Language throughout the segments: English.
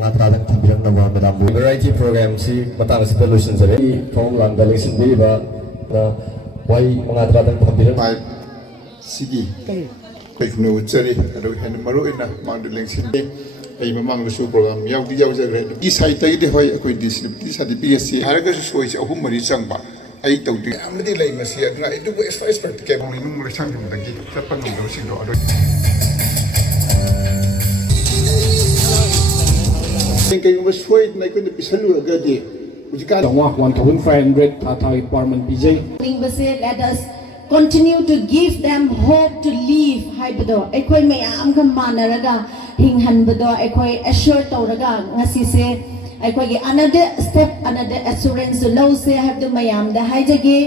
mangatradang tambirang na mga madam variety program si matang si solution sa rin from lang daling sindi ba na why mangatradang tambirang sige kay kuno utsari ado hen maru ina mang daling sindi ay mamang lusu program yaw di yaw jagre di sai tai de hoy akoi disability certificate haraga su soi ahum mari changba ai tau di amdi lai masi adna itu ko expert ke mo nung mari chang dum dangi sapan no sing do ado kay mo soi na ko ni pisalu agadi ujika dongwa 1500 thatai parman pj let us continue to give them hope to live haibado ekoi mayam kan manaraga hinghanbado ekoi assure tawraga ngasi se ekoi gi another step another assurance low se habdo mayam da haijage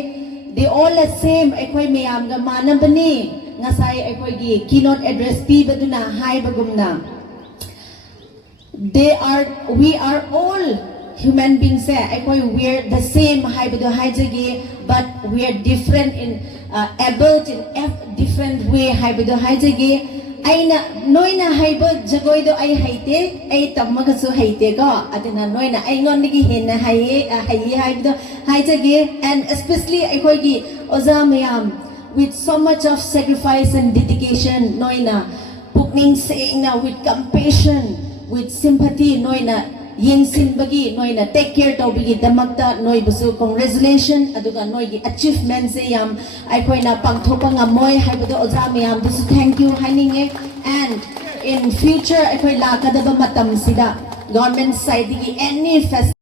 they all the same ekoi mayam ga manabani ngasai ekoi gi keynote address pi baduna haibagumna we are all human beings we are the same but we are different in able in different way aina noina haiba jagoi do ai haite ai tammaga su haite go adina noina ai ngondigi henna haido and especially gi ozamayam with so much of sacrifice and dedication noina pukning saying with compassion with sympathy noina yingsin bagi noina take care to bigi damakta noi busu congratulation aduga noi gi achievement se yam aikoina pangthopa ngamoy haibado ozam yam busu thank you haninge and in future aikoi lakadaba matam sida government side gi any